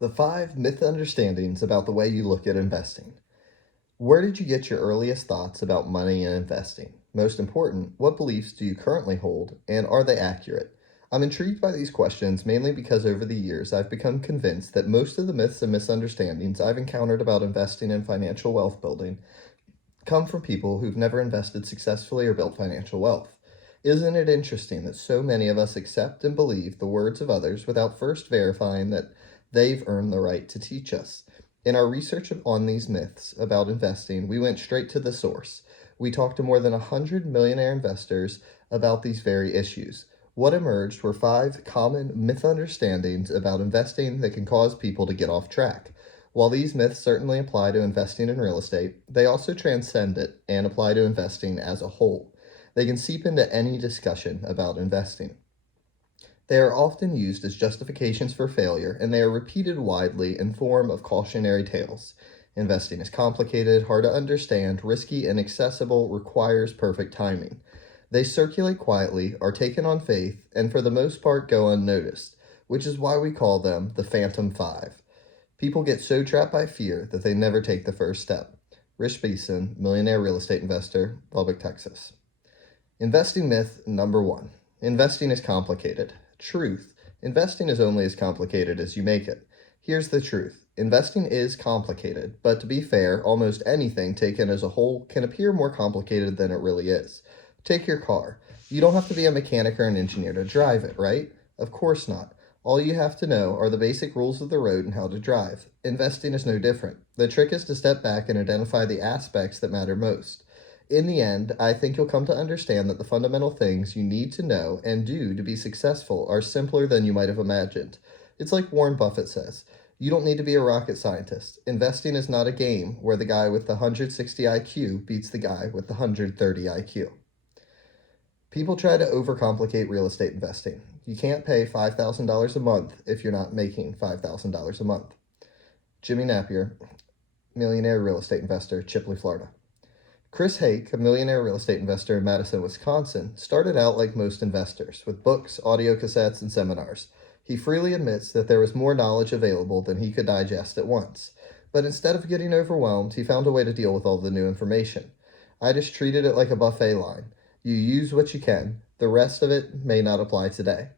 The 5 misunderstandings about the way you look at investing. Where did you get your earliest thoughts about money and investing? Most important, what beliefs do you currently hold, and are they accurate? I'm intrigued by these questions mainly because over the years I've become convinced that most of the myths and misunderstandings I've encountered about investing and financial wealth building come from people who've never invested successfully or built financial wealth. Isn't it interesting that so many of us accept and believe the words of others without first verifying that they've earned the right to teach us? In our research on these myths about investing, we went straight to the source. We talked to more than 100 millionaire investors about these very issues. What emerged were 5 common misunderstandings about investing that can cause people to get off track. While these myths certainly apply to investing in real estate, they also transcend it and apply to investing as a whole. They can seep into any discussion about investing. They are often used as justifications for failure, and they are repeated widely in form of cautionary tales. Investing is complicated, hard to understand, risky, and inaccessible, requires perfect timing. They circulate quietly, are taken on faith, and for the most part go unnoticed, which is why we call them the Phantom Five. People get so trapped by fear that they never take the first step. Rich Beeson, Millionaire Real Estate Investor, Lubbock, Texas. Investing myth number 1. Investing is complicated. Truth. Investing is only as complicated as you make it. Here's the truth. Investing is complicated, but to be fair, almost anything taken as a whole can appear more complicated than it really is. Take your car. You don't have to be a mechanic or an engineer to drive it, right? Of course not. All you have to know are the basic rules of the road and how to drive. Investing is no different. The trick is to step back and identify the aspects that matter most. In the end, I think you'll come to understand that the fundamental things you need to know and do to be successful are simpler than you might have imagined. It's like Warren Buffett says, you don't need to be a rocket scientist. Investing is not a game where the guy with the 160 IQ beats the guy with the 130 IQ. People try to overcomplicate real estate investing. You can't pay $5,000 a month if you're not making $5,000 a month. Jimmy Napier, Millionaire Real Estate Investor, Chipley, Florida. Chris Hake, a millionaire real estate investor in Madison, Wisconsin, started out like most investors, with books, audio cassettes, and seminars. He freely admits that there was more knowledge available than he could digest at once. But instead of getting overwhelmed, he found a way to deal with all the new information. I just treated it like a buffet line. You use what you can. The rest of it may not apply today.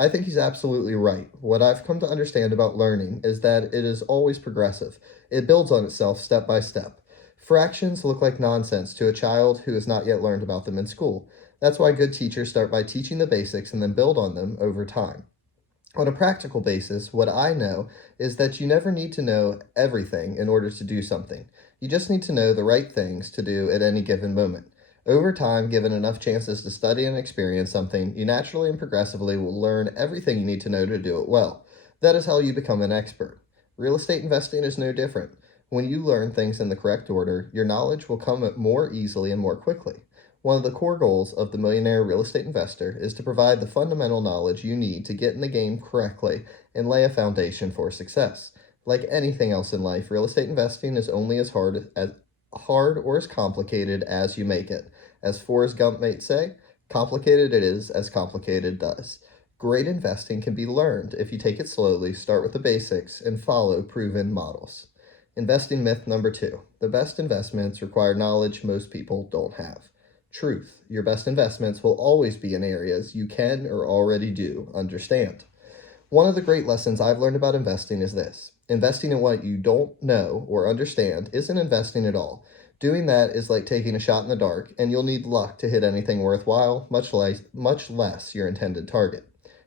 I think he's absolutely right. What I've come to understand about learning is that it is always progressive. It builds on itself step by step. Fractions look like nonsense to a child who has not yet learned about them in school. That's why good teachers start by teaching the basics and then build on them over time. On a practical basis, what I know is that you never need to know everything in order to do something. You just need to know the right things to do at any given moment. Over time, given enough chances to study and experience something, you naturally and progressively will learn everything you need to know to do it well. That is how you become an expert. Real estate investing is no different. When you learn things in the correct order, your knowledge will come more easily and more quickly. One of the core goals of the Millionaire Real Estate Investor is to provide the fundamental knowledge you need to get in the game correctly and lay a foundation for success. Like anything else in life, real estate investing is only as hard or as complicated as you make it. As Forrest Gump might say, complicated it is as complicated does. Great investing can be learned if you take it slowly, start with the basics, and follow proven models. Investing myth number 2. The best investments require knowledge most people don't have. Truth. Your best investments will always be in areas you can or already do understand. One of the great lessons I've learned about investing is this. Investing in what you don't know or understand isn't investing at all. Doing that is like taking a shot in the dark, and you'll need luck to hit anything worthwhile, much less your intended target.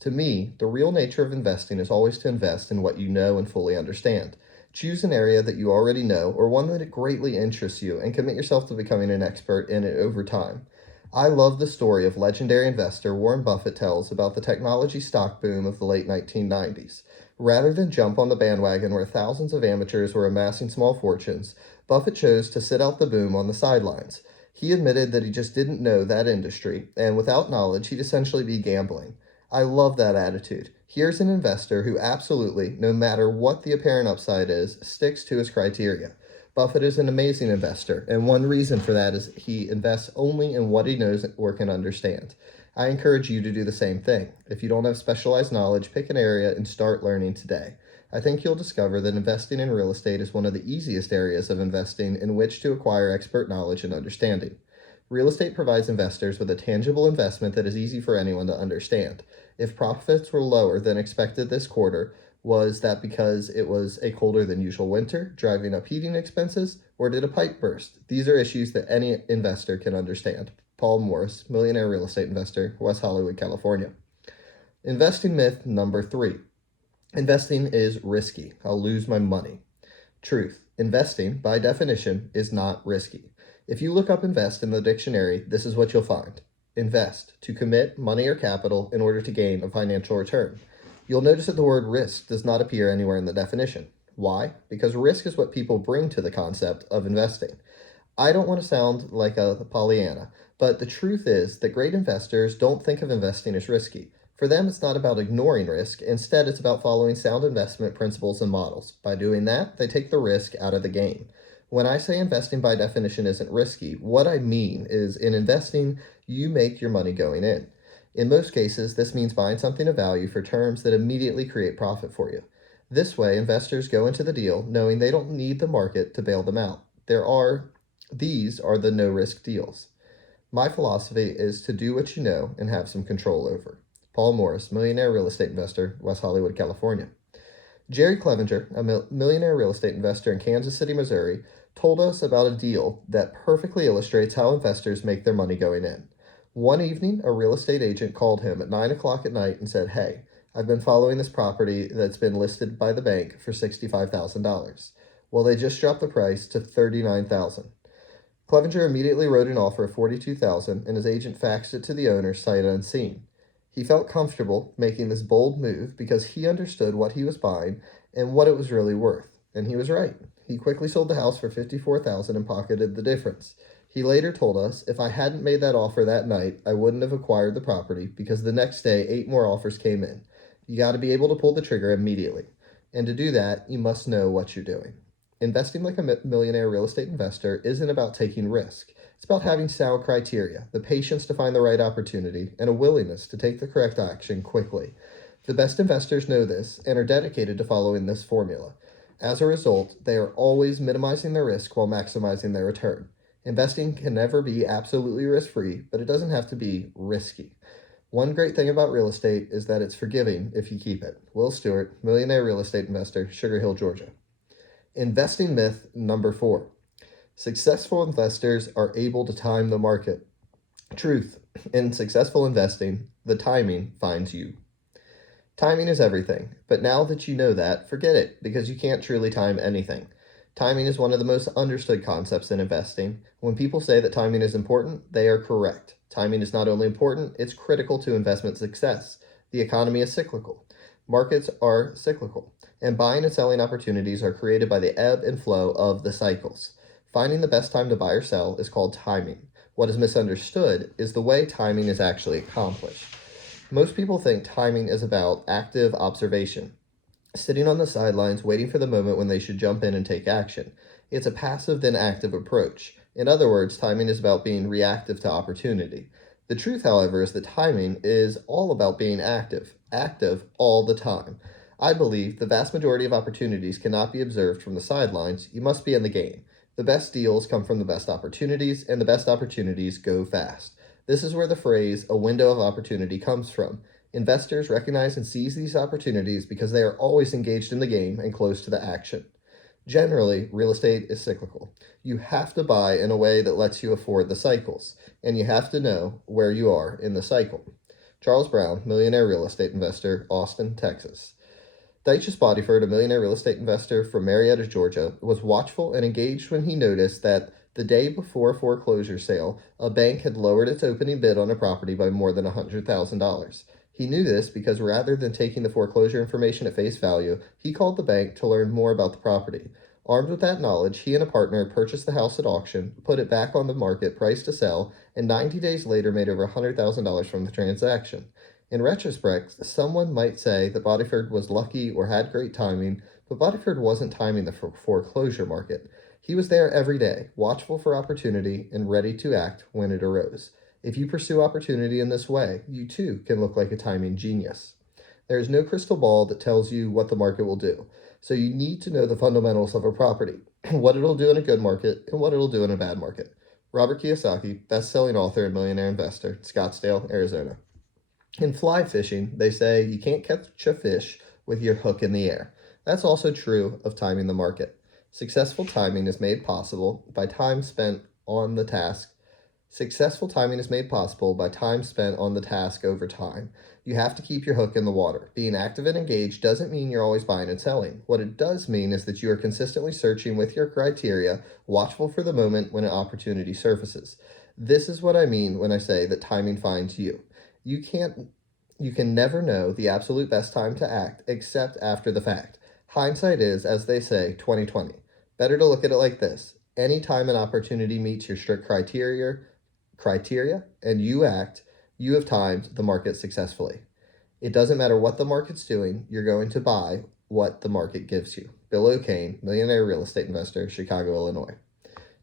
To me, the real nature of investing is always to invest in what you know and fully understand. Choose an area that you already know or one that greatly interests you and commit yourself to becoming an expert in it over time. I love the story of legendary investor Warren Buffett tells about the technology stock boom of the late 1990s. Rather than jump on the bandwagon where thousands of amateurs were amassing small fortunes, Buffett chose to sit out the boom on the sidelines. He admitted that he just didn't know that industry, and without knowledge, he'd essentially be gambling. I love that attitude. Here's an investor who absolutely, no matter what the apparent upside is, sticks to his criteria. Buffett is an amazing investor, and one reason for that is he invests only in what he knows or can understand. I encourage you to do the same thing. If you don't have specialized knowledge, pick an area and start learning today. I think you'll discover that investing in real estate is one of the easiest areas of investing in which to acquire expert knowledge and understanding. Real estate provides investors with a tangible investment that is easy for anyone to understand. If profits were lower than expected this quarter, was that because it was a colder than usual winter, driving up heating expenses, or did a pipe burst? These are issues that any investor can understand. Paul Morris, Millionaire Real Estate Investor, West Hollywood, California. Investing myth number 3. Investing is risky. I'll lose my money. Truth. Investing, by definition, is not risky. If you look up invest in the dictionary, this is what you'll find. Invest, to commit money or capital in order to gain a financial return. You'll notice that the word risk does not appear anywhere in the definition. Why? Because risk is what people bring to the concept of investing. I don't want to sound like a Pollyanna, but the truth is that great investors don't think of investing as risky. For them, it's not about ignoring risk. Instead, it's about following sound investment principles and models. By doing that, they take the risk out of the game. When I say investing by definition isn't risky, what I mean is in investing, you make your money going in. In most cases, this means buying something of value for terms that immediately create profit for you. This way, investors go into the deal knowing they don't need the market to bail them out. These are the no-risk deals. My philosophy is to do what you know and have some control over. Paul Morris, Millionaire Real Estate Investor, West Hollywood, California. Jerry Clevenger, a millionaire real estate investor in Kansas City, Missouri, told us about a deal that perfectly illustrates how investors make their money going in. One evening, a real estate agent called him at 9 o'clock at night and said, "Hey, I've been following this property that's been listed by the bank for $65,000. Well, they just dropped the price to $39,000. Clevenger immediately wrote an offer of $42,000 and his agent faxed it to the owner sight unseen. He felt comfortable making this bold move because he understood what he was buying and what it was really worth. And he was right. He quickly sold the house for $54,000 and pocketed the difference. He later told us, "If I hadn't made that offer that night, I wouldn't have acquired the property because the next day 8 more offers came in." You got to be able to pull the trigger immediately. And to do that, you must know what you're doing. Investing like a millionaire real estate investor isn't about taking risk. It's about having sound criteria, the patience to find the right opportunity, and a willingness to take the correct action quickly. The best investors know this and are dedicated to following this formula. As a result, they are always minimizing their risk while maximizing their return. Investing can never be absolutely risk-free, but it doesn't have to be risky. One great thing about real estate is that it's forgiving if you keep it. Will Stewart, Millionaire Real Estate Investor, Sugar Hill, Georgia. Investing myth number 4. Successful investors are able to time the market. Truth. In successful investing, the timing finds you. Timing is everything, but now that you know that, forget it, because you can't truly time anything. Timing is one of the most understood concepts in investing. When people say that timing is important, they are correct. Timing is not only important, it's critical to investment success. The economy is cyclical. Markets are cyclical, and buying and selling opportunities are created by the ebb and flow of the cycles. Finding the best time to buy or sell is called timing. What is misunderstood is the way timing is actually accomplished. Most people think timing is about active observation, sitting on the sidelines waiting for the moment when they should jump in and take action. It's a passive then active approach. In other words, timing is about being reactive to opportunity. The truth, however, is that timing is all about being active all the time. I believe the vast majority of opportunities cannot be observed from the sidelines. You must be in the game. The best deals come from the best opportunities, and the best opportunities go fast. This is where the phrase, "a window of opportunity," comes from. Investors recognize and seize these opportunities because they are always engaged in the game and close to the action. Generally, real estate is cyclical. You have to buy in a way that lets you afford the cycles, and you have to know where you are in the cycle. Charles Brown, Millionaire Real Estate Investor, Austin, Texas. Dyches Bodyford, a millionaire real estate investor from Marietta, Georgia, was watchful and engaged when he noticed that the day before a foreclosure sale, a bank had lowered its opening bid on a property by more than $100,000. He knew this because rather than taking the foreclosure information at face value, he called the bank to learn more about the property. Armed with that knowledge, he and a partner purchased the house at auction, put it back on the market, priced to sell, and 90 days later made over $100,000 from the transaction. In retrospect, someone might say that Bodyford was lucky or had great timing, but Bodyford wasn't timing the foreclosure market. He was there every day, watchful for opportunity and ready to act when it arose. If you pursue opportunity in this way, you too can look like a timing genius. There is no crystal ball that tells you what the market will do. So you need to know the fundamentals of a property, what it'll do in a good market and what it'll do in a bad market. Robert Kiyosaki, best-selling author and millionaire investor, Scottsdale, Arizona. In fly fishing, they say you can't catch a fish with your hook in the air. That's also true of timing the market. Successful timing is made possible by time spent on the task. Successful timing is made possible by time spent on the task over time. You have to keep your hook in the water. Being active and engaged doesn't mean you're always buying and selling. What it does mean is that you are consistently searching with your criteria, watchful for the moment when an opportunity surfaces. This is what I mean when I say that timing finds you. You can't you can never know the absolute best time to act except after the fact. Hindsight is, as they say, 2020. Better to look at it like this. Any time an opportunity meets your strict criteria and you act, you have timed the market successfully. It doesn't matter what the market's doing, you're going to buy what the market gives you. Bill O'Kane, Millionaire Real Estate Investor, Chicago, Illinois.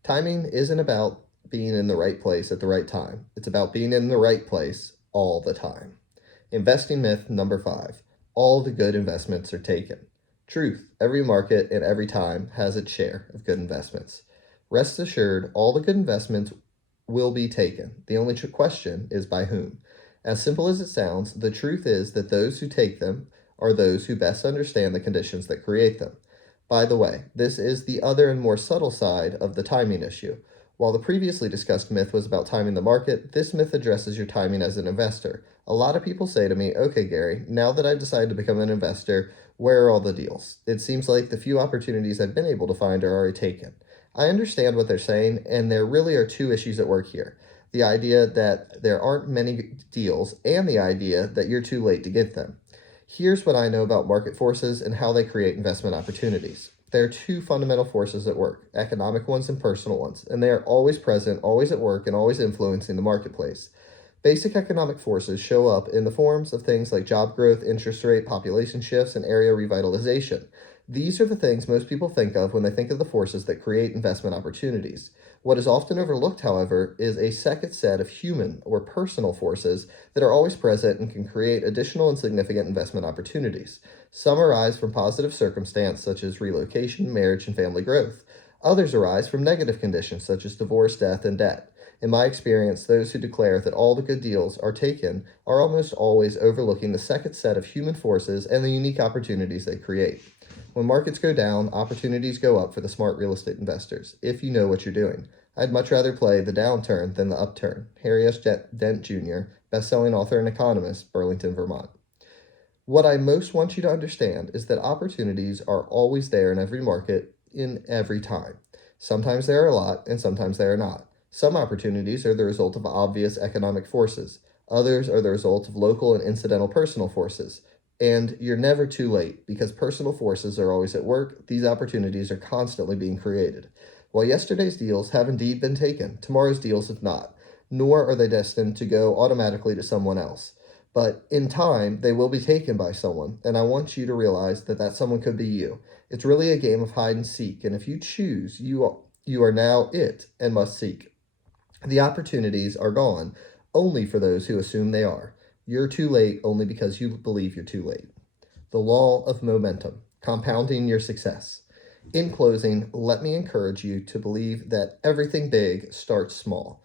Timing isn't about being in the right place at the right time. It's about being in the right place all the time. Investing myth number 5. All the good investments are taken. Truth, every market and every time has its share of good investments. Rest assured, all the good investments will be taken. The only question is by whom. As simple as it sounds, the truth is that those who take them are those who best understand the conditions that create them. By the way, this is the other and more subtle side of the timing issue. While the previously discussed myth was about timing the market, this myth addresses your timing as an investor. A lot of people say to me, okay, Gary, now that I've decided to become an investor, where are all the deals? It seems like the few opportunities I've been able to find are already taken. I understand what they're saying, and there really are two issues at work here. The idea that there aren't many deals and the idea that you're too late to get them. Here's what I know about market forces and how they create investment opportunities. There are two fundamental forces at work, economic ones and personal ones, and they are always present, always at work, and always influencing the marketplace. Basic economic forces show up in the forms of things like job growth, interest rate, population shifts, and area revitalization. These are the things most people think of when they think of the forces that create investment opportunities. What is often overlooked, however, is a second set of human or personal forces that are always present and can create additional and significant investment opportunities. Some arise from positive circumstance such as relocation, marriage, and family growth. Others arise from negative conditions such as divorce, death, and debt. In my experience, those who declare that all the good deals are taken are almost always overlooking the second set of human forces and the unique opportunities they create. When markets go down, opportunities go up for the smart real estate investors, if you know what you're doing. I'd much rather play the downturn than the upturn. Harry S. Dent Jr., best-selling author and economist, Burlington, Vermont. What I most want you to understand is that opportunities are always there in every market, in every time. Sometimes there are a lot, and sometimes there are not. Some opportunities are the result of obvious economic forces. Others are the result of local and incidental personal forces. And you're never too late because personal forces are always at work. These opportunities are constantly being created. While yesterday's deals have indeed been taken, tomorrow's deals have not, nor are they destined to go automatically to someone else. But in time, they will be taken by someone, and I want you to realize that that someone could be you. It's really a game of hide and seek, and if you choose, you are now it and must seek. The opportunities are gone only for those who assume they are. You're too late only because you believe you're too late. The law of momentum, compounding your success. In closing, let me encourage you to believe that everything big starts small.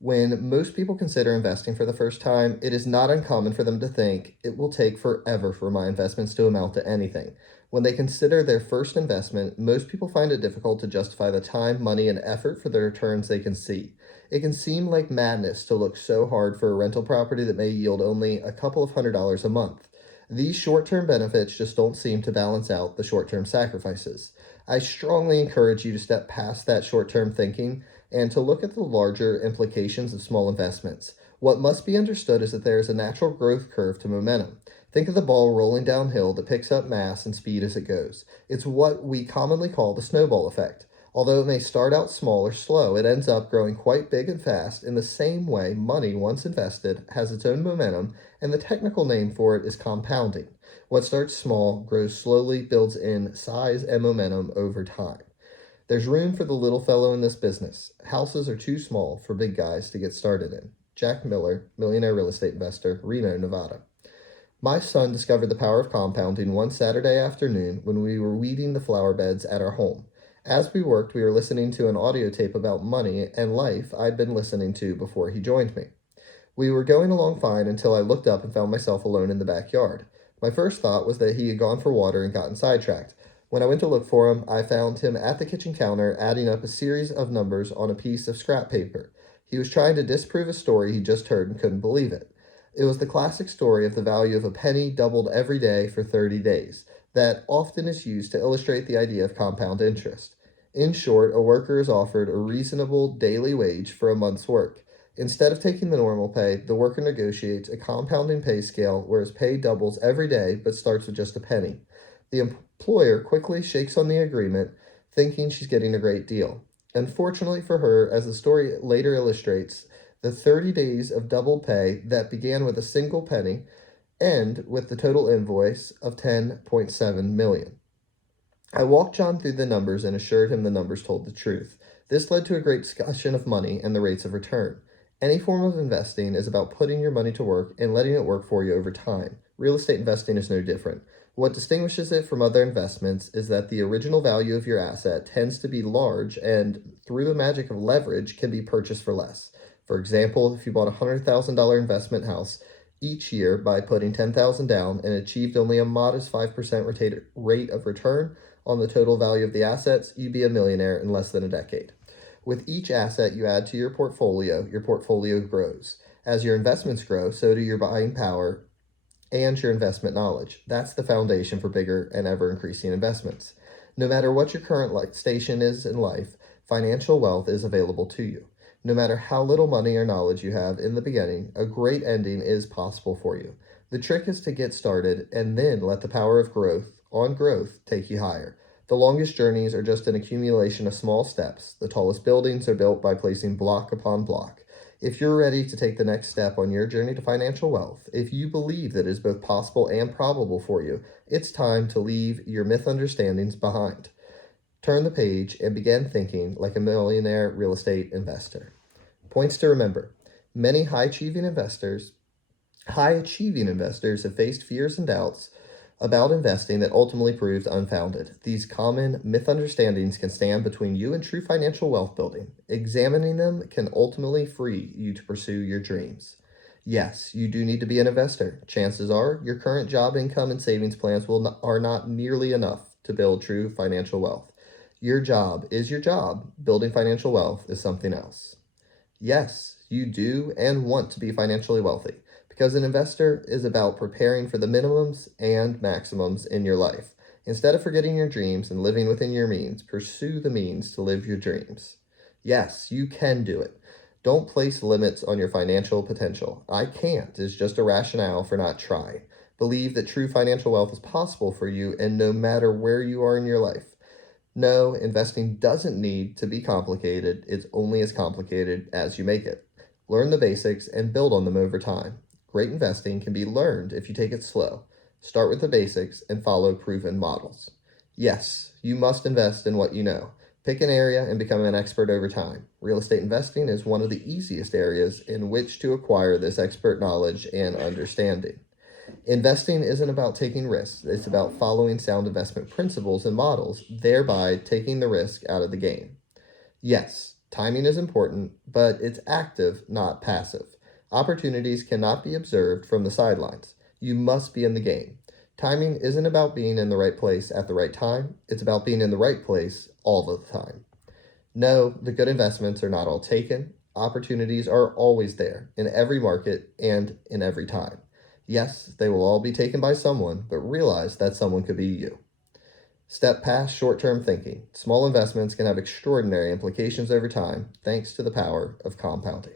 When most people consider investing for the first time, it is not uncommon for them to think it will take forever for my investments to amount to anything. When they consider their first investment, most people find it difficult to justify the time, money, and effort for the returns they can see. It can seem like madness to look so hard for a rental property that may yield only a couple of $100s a month. These short-term benefits just don't seem to balance out the short-term sacrifices. I strongly encourage you to step past that short-term thinking and to look at the larger implications of small investments. What must be understood is that there is a natural growth curve to momentum. Think of the ball rolling downhill that picks up mass and speed as it goes. It's what we commonly call the snowball effect. Although it may start out small or slow, it ends up growing quite big and fast. In the same way, money, once invested, has its own momentum, and the technical name for it is compounding. What starts small, grows slowly, builds in size and momentum over time. There's room for the little fellow in this business. Houses are too small for big guys to get started in. Jack Miller, Millionaire Real Estate Investor, Reno, Nevada. My son discovered the power of compounding one Saturday afternoon when we were weeding the flower beds at our home. As we worked, we were listening to an audio tape about money and life I'd been listening to before he joined me. We were going along fine until I looked up and found myself alone in the backyard. My first thought was that he had gone for water and gotten sidetracked. When I went to look for him, I found him at the kitchen counter adding up a series of numbers on a piece of scrap paper. He was trying to disprove a story he just heard and couldn't believe it. It was the classic story of the value of a penny doubled every day for 30 days, that often is used to illustrate the idea of compound interest. In short, a worker is offered a reasonable daily wage for a month's work. Instead of taking the normal pay, the worker negotiates a compounding pay scale where his pay doubles every day but starts with just a penny. The employer quickly shakes on the agreement, thinking she's getting a great deal. Unfortunately for her, as the story later illustrates, the 30 days of double pay that began with a single penny end with the total invoice of 10.7 million. I walked John through the numbers and assured him the numbers told the truth. This led to a great discussion of money and the rates of return. Any form of investing is about putting your money to work and letting it work for you over time. Real estate investing is no different. What distinguishes it from other investments is that the original value of your asset tends to be large and, through the magic of leverage, can be purchased for less. For example, if you bought a $100,000 investment house each year by putting $10,000 down and achieved only a modest 5% rate of return on the total value of the assets, you'd be a millionaire in less than a decade. With each asset you add to your portfolio grows. As your investments grow, so do your buying power and your investment knowledge. That's the foundation for bigger and ever increasing investments. No matter what your current station is in life, financial wealth is available to you. No matter how little money or knowledge you have in the beginning, a great ending is possible for you. The trick is to get started and then let the power of growth take you higher. The longest journeys are just an accumulation of small steps. The tallest buildings are built by placing block upon block. If you're ready to take the next step on your journey to financial wealth, if you believe that it is both possible and probable for you, it's time to leave your myth understandings behind. Turn the page and begin thinking like a millionaire real estate investor. Points to remember. Many high-achieving investors have faced fears and doubts about investing that ultimately proved unfounded. These common misunderstandings can stand between you and true financial wealth building. Examining them can ultimately free you to pursue your dreams. Yes, you do need to be an investor. Chances are your current job income and savings plans are not nearly enough to build true financial wealth. Your job is your job. Building financial wealth is something else. Yes, you do and want to be financially wealthy, because an investor is about preparing for the minimums and maximums in your life. Instead of forgetting your dreams and living within your means, pursue the means to live your dreams. Yes, you can do it. Don't place limits on your financial potential. I can't is just a rationale for not trying. Believe that true financial wealth is possible for you, and no matter where you are in your life. No, investing doesn't need to be complicated. It's only as complicated as you make it. Learn the basics and build on them over time. Great investing can be learned if you take it slow. Start with the basics and follow proven models. Yes, you must invest in what you know. Pick an area and become an expert over time. Real estate investing is one of the easiest areas in which to acquire this expert knowledge and understanding. Investing isn't about taking risks, it's about following sound investment principles and models, thereby taking the risk out of the game. Yes, timing is important, but it's active, not passive. Opportunities cannot be observed from the sidelines. You must be in the game. Timing isn't about being in the right place at the right time, it's about being in the right place all the time. No, the good investments are not all taken. Opportunities are always there, in every market and in every time. Yes, they will all be taken by someone, but realize that someone could be you. Step past short-term thinking. Small investments can have extraordinary implications over time, thanks to the power of compounding.